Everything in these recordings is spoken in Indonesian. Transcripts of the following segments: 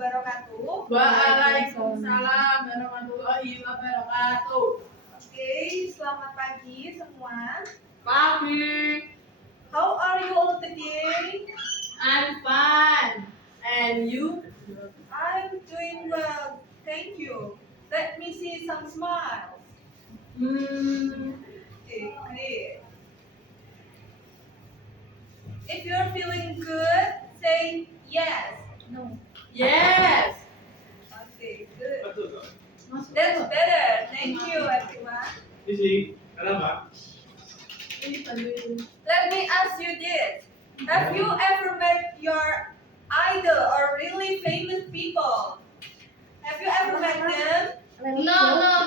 wabarakatuh. Waalaikumsalam warahmatullahi wabarakatuh. Oke, selamat pagi semua. Pagi. How are you all today? I'm fine. And you? I'm doing well, thank you. Let me see some smiles. Okay, great. If you're feeling good, say yes. No. Yes. Okay, good. Betul kok. That's better. Thank you, everyone. Isi, kenapa? Let me ask you this. Have you ever met your idol or really famous people? Have you ever met them? No.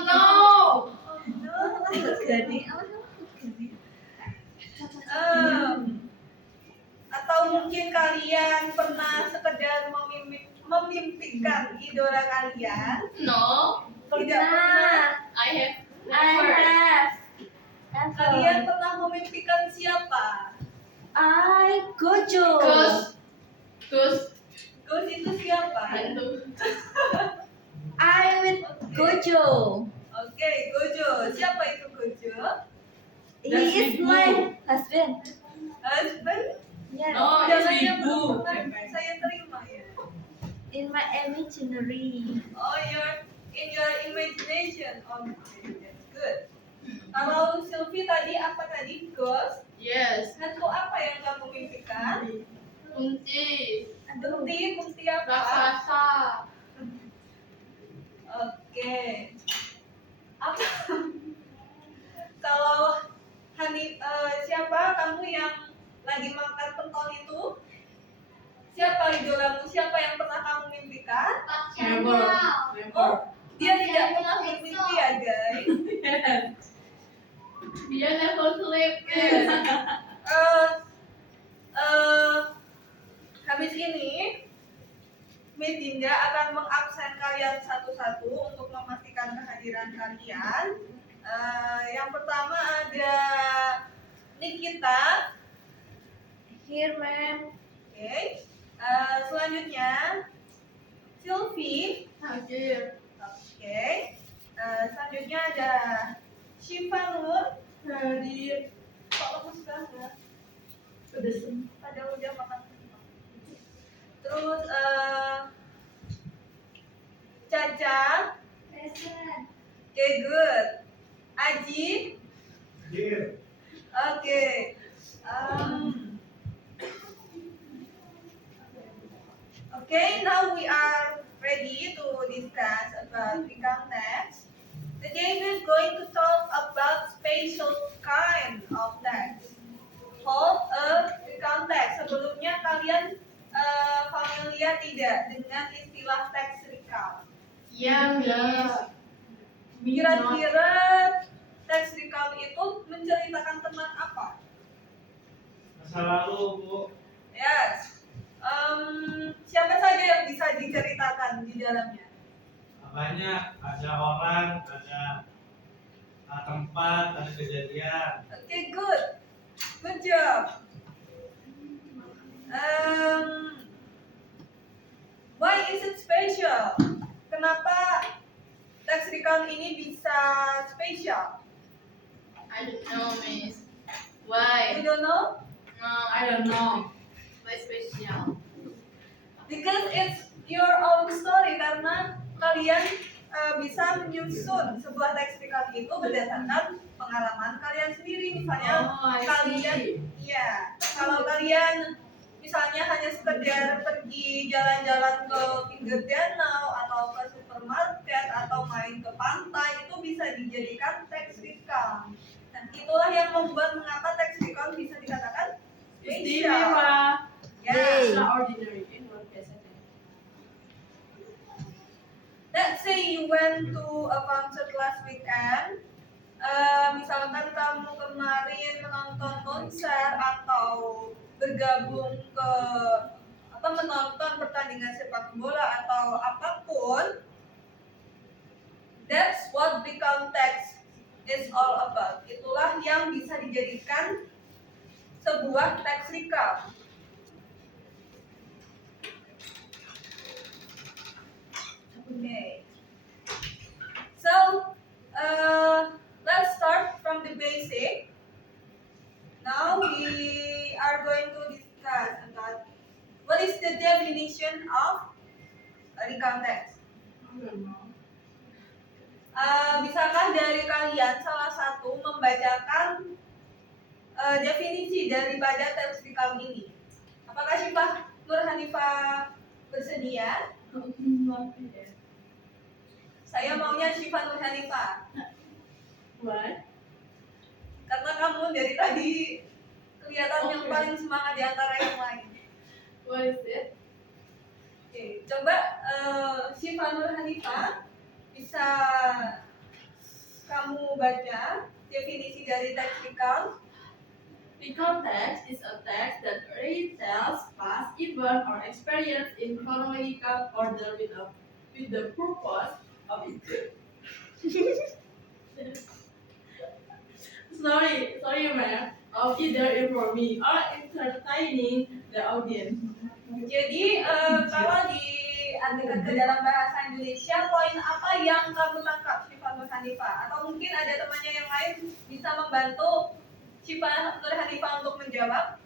No. Atau mungkin kalian pernah sekedar memimpikan idola kalian? No. Tidak pernah. I have. Kalian pernah memimpikan siapa? Gojo. Gus. Gus itu siapa? Hantu. I with Gojo. Oke, Gojo. Siapa itu Gojo? He That's is Wibu. my husband. Husband? Yes. No, Jangan it's yang Wibu. belum pernah saya terima ya. In my imaginary. Oh, in your imagination. Okay, that's good. Kalau Sylvie tadi apa tadi? Ghost? Yes. Hantu apa yang kamu mimpikan? Kunci. Kunti apa? Raksasa. Oke. Apa? Kalau siapa kamu yang lagi makan pentol itu? Siapa idolamu? Siapa yang pernah kamu mimpikan? Never. Oh, dia tidak pernah bermimpi ya, guys. Dia never sleep. Yes. Habis ini Miss Dinda akan mengabsen kalian satu-satu untuk memastikan kehadiran kalian. Yang pertama ada Nikita. Here, ma'am. Oke. Selanjutnya Sylvie. Hadir. Oke. Selanjutnya ada Syifa Nur. Hadir. Kok lemes banget? Pedesem. Padahal udah makan. Terus Caca. Present. Oke, good. Aji. Hadir. Oke. Okay, now we are ready to discuss about recount text. Today we're going to talk about special kind of text called a recount text. Sebelumnya kalian familiar tidak dengan istilah teks recount? Ya, Kira-kira teks recount itu menceritakan tentang apa? Masa lalu, Bu. Yes. Siapa saja yang bisa diceritakan di dalamnya? Banyak, ada orang, ada tempat, ada kejadian. Okay, good. Good job. Why is it special? Kenapa teks recount ini bisa spesial? I don't know, Miss. You Why? don't know? No, I don't know. Why special? Because it's your own story, karena kalian bisa menyusun sebuah teks recount itu berdasarkan pengalaman kalian sendiri. Misalnya Oh, I kalian, see. ya, kalau kalian misalnya hanya sekedar pergi jalan-jalan ke pinggir danau atau ke supermarket atau main ke pantai, itu bisa dijadikan teks recount. Dan itulah yang membuat mengapa teks recount bisa dikatakan spesial. Istimewa. Ya. Extraordinary. In one case, I think. Let's say you went to a concert last weekend. Misalkan kamu kemarin menonton konser atau bergabung ke atau menonton pertandingan sepak bola atau apapun. That's what recount text is all about. Itulah yang bisa dijadikan sebuah teks recount. What is the definition of recount text? Bisakah dari kalian salah satu membacakan definisi daripada teks recount ini? Apakah Syifah Nur Hanifah bersedia? Saya maunya Syifah Nur Hanifah. What? Karena kamu dari tadi kelihatan yang paling semangat di antara yang lain. What is it? Oke, coba Syifah Nur Hanifah bisa kamu baca definisi dari teks recount. Recount text is a text that retells past event or experience in chronological order with the purpose of it. sorry, ma'am. Of either informing or entertaining the audience. Jadi kalau diartikan ke dalam bahasa Indonesia, poin apa yang kamu tangkap, Syifah Nur Hanifah? Atau mungkin ada temannya yang lain bisa membantu Syifah Nur Hanifah untuk menjawab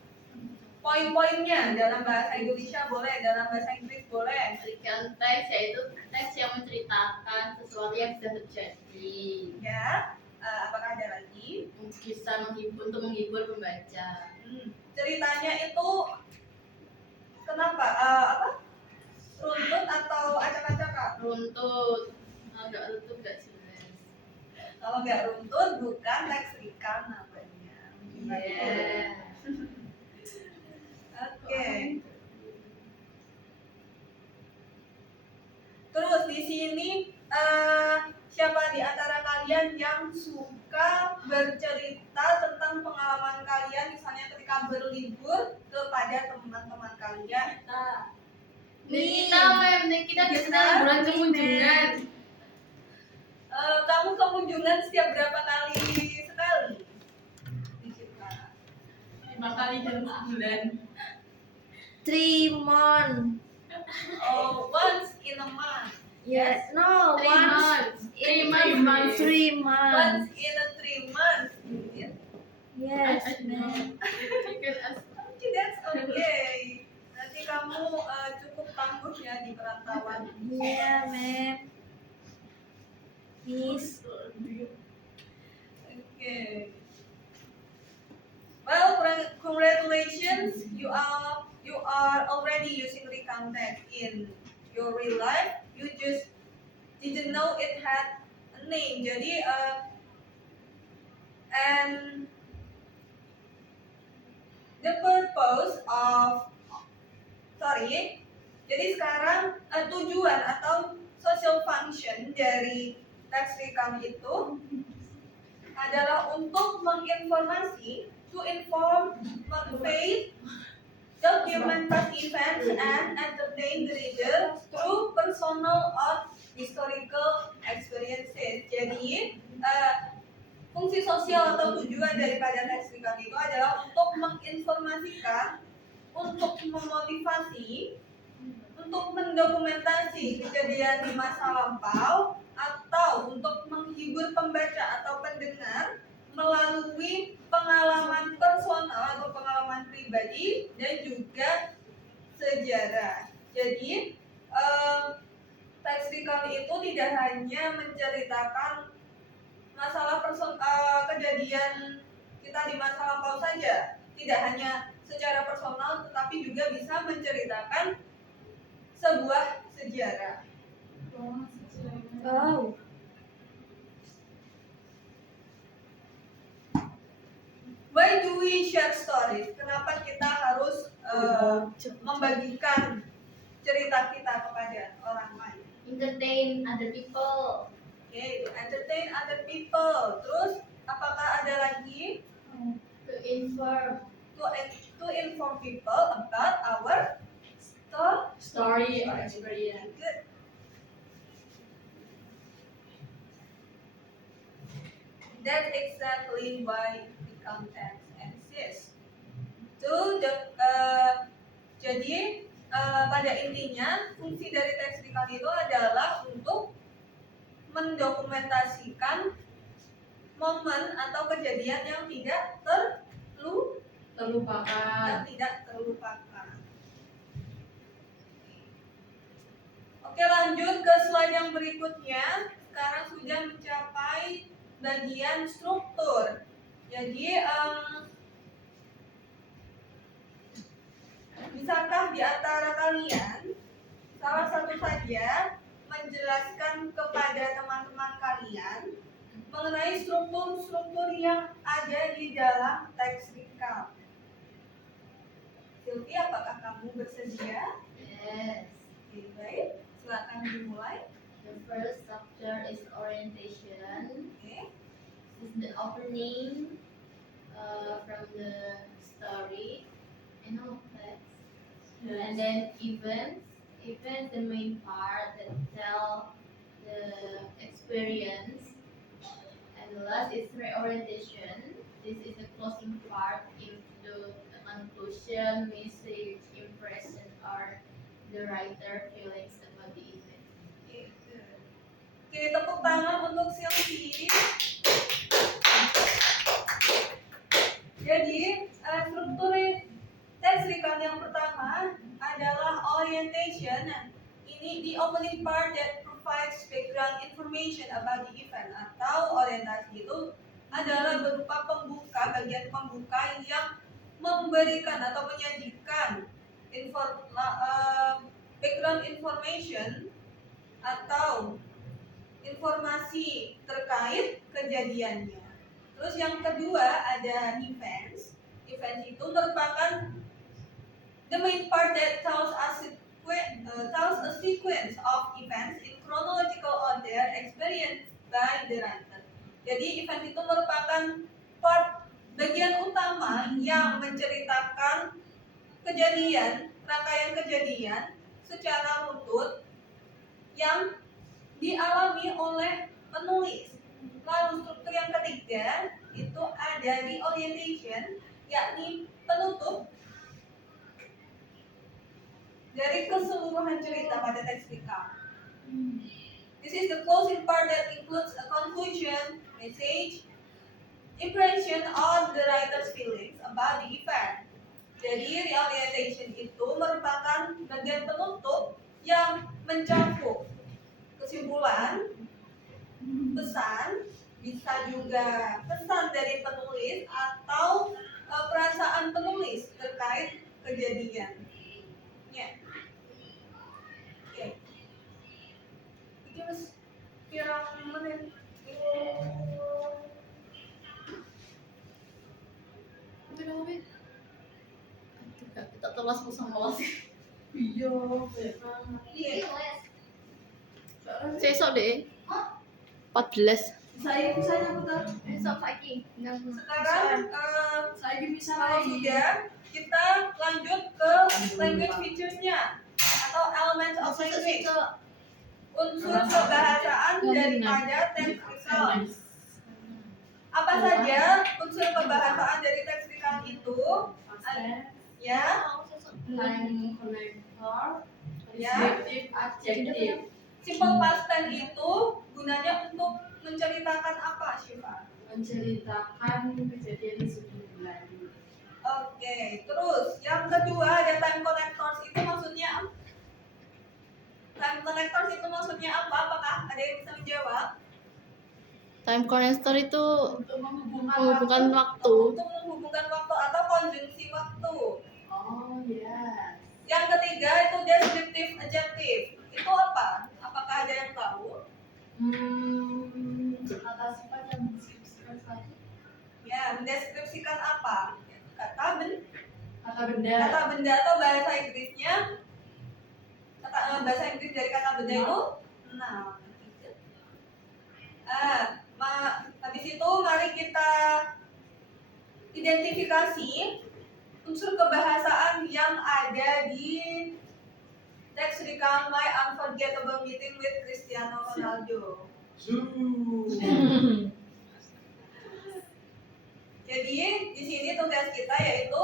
poin-poinnya dalam bahasa Indonesia boleh, dalam bahasa Inggris boleh. Recount text yaitu teks yang menceritakan sesuatu yang sudah terjadi. Ya, apakah ada lagi? Bisa untuk menghibur pembaca. Ceritanya itu kenapa? Runtut atau acak-acakan? Runtut. Agak runtut gak jelas. Kalau nggak runtut bukan teks recount namanya. Yeah. Oke. Terus di sini siapa di antara kalian yang suka bercerita tentang pengalaman kalian, misalnya ketika berlibur kepada teman-teman kalian? Kita biasanya liburan ke kunjungan. Kamu ke kunjungan setiap berapa kali sekali? Nikita. 5 kali dalam sebulan. 3 months. Oh, once in a month. Yes. No. 3 Once. months. 3 3 months. 3 months. Once in a 3 months. Yes, I know. ma'am. You can ask. Okay, that's okay. Nanti kamu cukup tangguh ya di perantauan. Yeah, ma'am. Miss. Okay. Well, congratulations. You are already using recount text in your real life. You just didn't know it had a name. Jadi and the purpose of jadi sekarang tujuan atau social function dari text recount itu adalah untuk menginformasi, to inform, motivate, document past events, and entertain the reader through personal or historical experiences. Jadi fungsi sosial atau tujuan daripada text recount itu adalah untuk menginformasikan, untuk memotivasi, untuk mendokumentasi kejadian di masa lampau, atau untuk menghibur pembaca atau pendengar melalui pengalaman personal atau pengalaman pribadi dan juga sejarah. Jadi teks recount itu tidak hanya menceritakan masalah kejadian kita di masa lampau saja, tidak hanya secara personal, tetapi juga bisa menceritakan sebuah sejarah. Oh. Why do we share stories? Kenapa kita harus membagikan cerita kita kepada orang lain? Entertain other people. Okay, to entertain other people. Terus apakah ada lagi? To inform. To inform people about our Story or experience. Good. That's exactly why recount text exists. Jadi pada intinya fungsi dari teks recount itu adalah untuk mendokumentasikan momen atau kejadian yang tidak Terlupakan. terlupakan. Oke, lanjut ke slide yang berikutnya. Sekarang sudah mencapai bagian struktur. Jadi, bisakah di antara kalian salah satu saja menjelaskan kepada teman-teman kalian mengenai struktur-struktur yang ada di dalam teks recap? Silvi, apakah kamu bersedia? Yes. Oke, baik. Silakan dimulai. The first structure is orientation. Oke. This is the opening from the story and all of that. And then events. Events the main part that tell the experience. And the last is reorientation. This is the closing part into the conclusion, message, impression, or the writer feelings about the event. Oke, tepuk tangan untuk Silvi. Jadi, struktur teks recap yang pertama adalah orientation. Ini the opening part that provides background information about the event, atau orientasi itu adalah berupa pembuka, bagian pembuka yang memberikan atau menyajikan background information atau informasi terkait kejadiannya. Terus yang kedua ada events. Events itu merupakan the main part that tells a sequence of events in chronological order experienced by the writer. Jadi event itu merupakan part bagian utama yang menceritakan kejadian, rangkaian kejadian secara runtut yang dialami oleh penulis. Lalu struktur yang ketiga itu ada di orientation, yakni penutup dari keseluruhan cerita pada teks recap. This is the closing part that includes a conclusion, message, impression, or the writer's feelings about the event. Jadi reorientation itu merupakan bagian penutup yang mencakup kesimpulan, pesan, bisa juga pesan dari penulis atau perasaan penulis terkait kejadian. Ya. Oke. Iki wis pirang menit. Kita telas pusang kelas. Iya, Iya. Sesok deh. 14. saya putar. Besok pagi. Sekarang Saya bisa kalau lagi. sudah, kita lanjut ke language features-nya atau elements of language. Unsur kebahasaan daripada teks recap. Apa saja unsur kebahasaan dari teks recap itu? Ya, Time connector, Ya. descriptive adjective. simple past tense itu gunanya untuk menceritakan apa, Syifa? Menceritakan kejadian yang sudah berlalu. Oke, terus yang kedua ada time connectors itu maksudnya apa? Time connectors itu maksudnya apa? Apakah ada yang bisa menjawab? Time connector itu Untuk menghubungkan waktu. Untuk menghubungkan waktu atau konjungsi waktu. Oh ya. Yang ketiga itu descriptive adjective. Itu apa? Apakah ada yang tahu? Kata sifat yang mendeskripsikan suatu. Ya, mendeskripsikan apa? Kata Kata benda. atau bahasa Inggrisnya bahasa Inggris dari kata benda itu noun. Habis itu mari kita identifikasi unsur kebahasaan yang ada di teks recap My Unforgettable Meeting with Cristiano Ronaldo. Jadi di sini tugas kita yaitu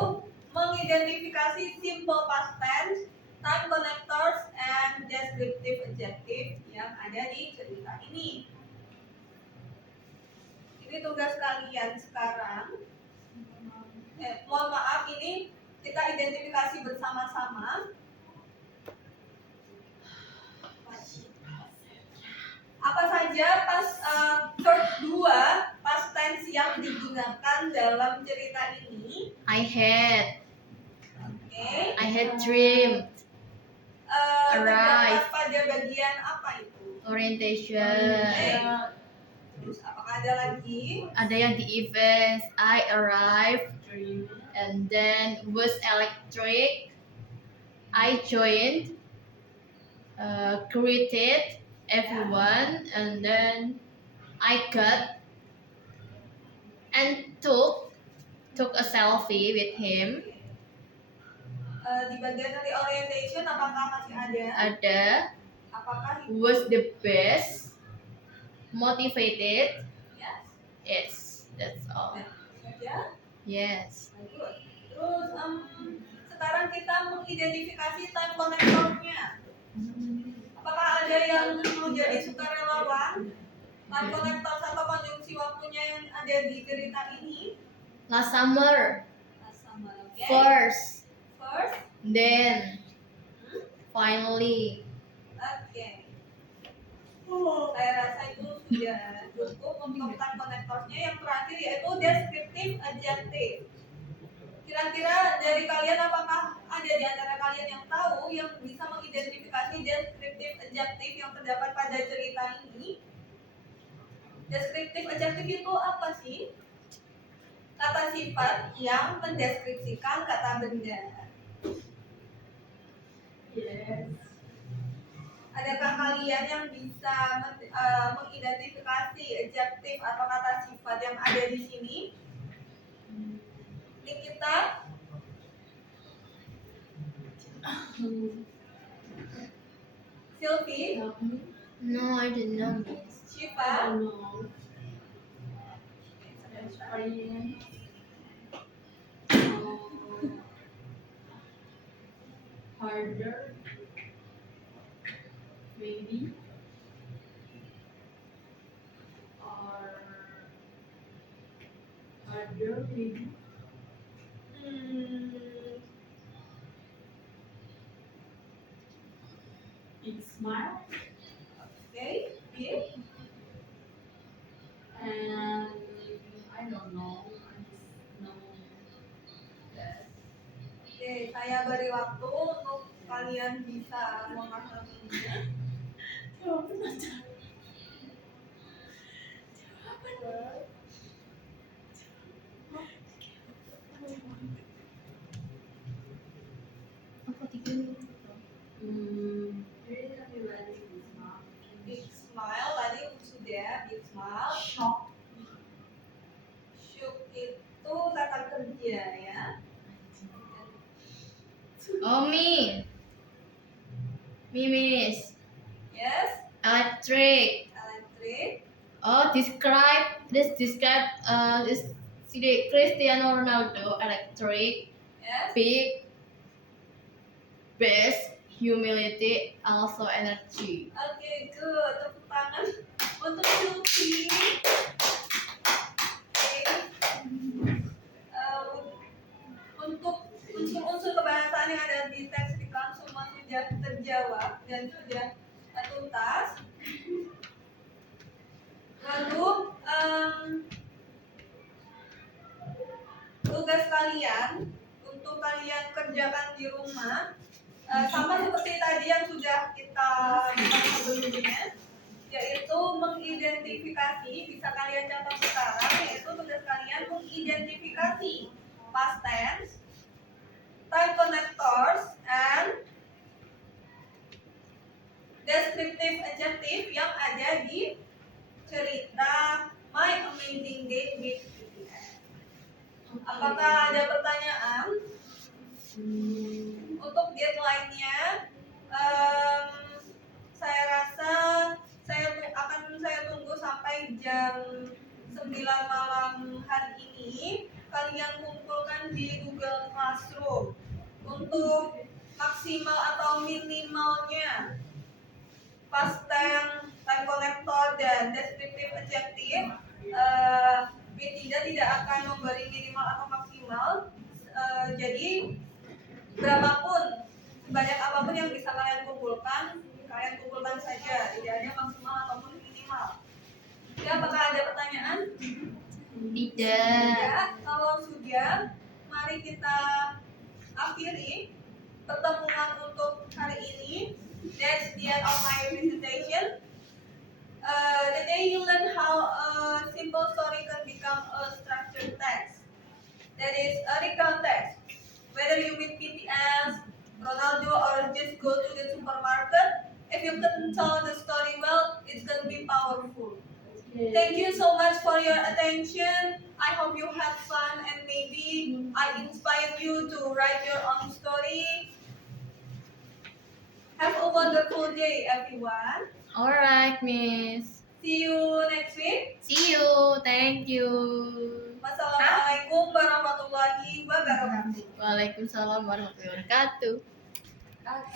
mengidentifikasi simple past tense, time connectors, and descriptive adjective yang ada di cerita ini. Ini tugas kalian sekarang. Mohon maaf, ini kita identifikasi bersama-sama. saja verb 2 past tense yang digunakan dalam cerita ini? I had Oke. dream, Terdapat Arrive. pada bagian apa itu? orientation. Terus apakah ada lagi? Ada yang di events, I arrived, Dream. and then was electric. I joined, greeted everyone, and then I got and took a selfie with him. Di bagian dari orientation apakah masih ada? Ada Apakah itu? was the best, motivated. Yes. Yes, that's all. Saja. Yes. Bagus. Terus sekarang kita mengidentifikasi time connector-nya. Apakah ada yang perlu jadi sukarelawan? Time connector atau konjungsi waktunya yang ada di cerita ini? Last summer, Sama, oke. first, First, then, finally. oke. Saya rasa itu sudah cukup untuk time connector-nya. Yang terakhir yaitu descriptive adjective. Kira-kira dari kalian apakah ada di antara kalian yang tahu yang bisa mengidentifikasi descriptive adjective yang terdapat pada cerita ini? Descriptive adjective itu apa sih? Kata sifat yang mendeskripsikan kata benda. Yes. Adakah kalian yang bisa mengidentifikasi adjektif atau kata sifat yang ada di sini? Nikita? Sylvie? No, I didn't know this. I Shiva? don't know. Experience. Harder. Maybe. Or harder maybe. Big smile. Okay, Bill? And I don't know. I just know that. Oke, saya beri waktu untuk kalian bisa memahaminya. Jawaban aja. Apa tiga? Jadi tadi lagi sama. Big smile tadi sudah, big smile. Shock. Shook itu kata kerja ya. Oh, me, miss. Yes, Electric. electric. Oh, describe this Cristiano Ronaldo. Electric, Yes. big, best, humility, also energy. Oke, good. Tepuk tangan untuk Sylvie. Oke. Untuk unsur-unsur kebahasaan yang ada di teks recount semua sudah terjawab dan sudah tuntas. Lalu tugas kalian untuk kalian kerjakan di rumah sama seperti tadi yang sudah kita bahas sebelumnya, yaitu mengidentifikasi, bisa kalian catat sekarang, yaitu tugas kalian mengidentifikasi past tense, time connectors, and descriptive adjective yang ada di cerita My Amazing Day with BTS. Apakah ada pertanyaan? Untuk deadline-nya, saya rasa saya tunggu sampai jam 9 malam hari ini. Kalian kumpulkan di Google Classroom untuk maksimal atau minimalnya past tense, time connector, dan descriptive adjective. B3 tidak akan memberi minimal atau maksimal. Jadi berapapun, sebanyak apapun yang bisa kalian kumpulkan saja, tidak ada maksimal ataupun minimal. how. Ya, apakah ada pertanyaan? Tidak. Ya, kalau sudah, mari kita akhiri pertemuan untuk hari ini. That's the end of my presentation. Today you learn how a simple story can become a structured text. That is a recount text. Whether you meet BTS, Ronaldo, or just go to the supermarket, if you can tell the story well, it's gonna be powerful. Thank you so much for your attention. I hope you had fun and maybe I inspired you to write your own story. Have a wonderful day, everyone. Alright, Miss. See you next week. See you. Thank you. Wassalamualaikum warahmatullahi wabarakatuh. Waalaikumsalam warahmatullahi wabarakatuh.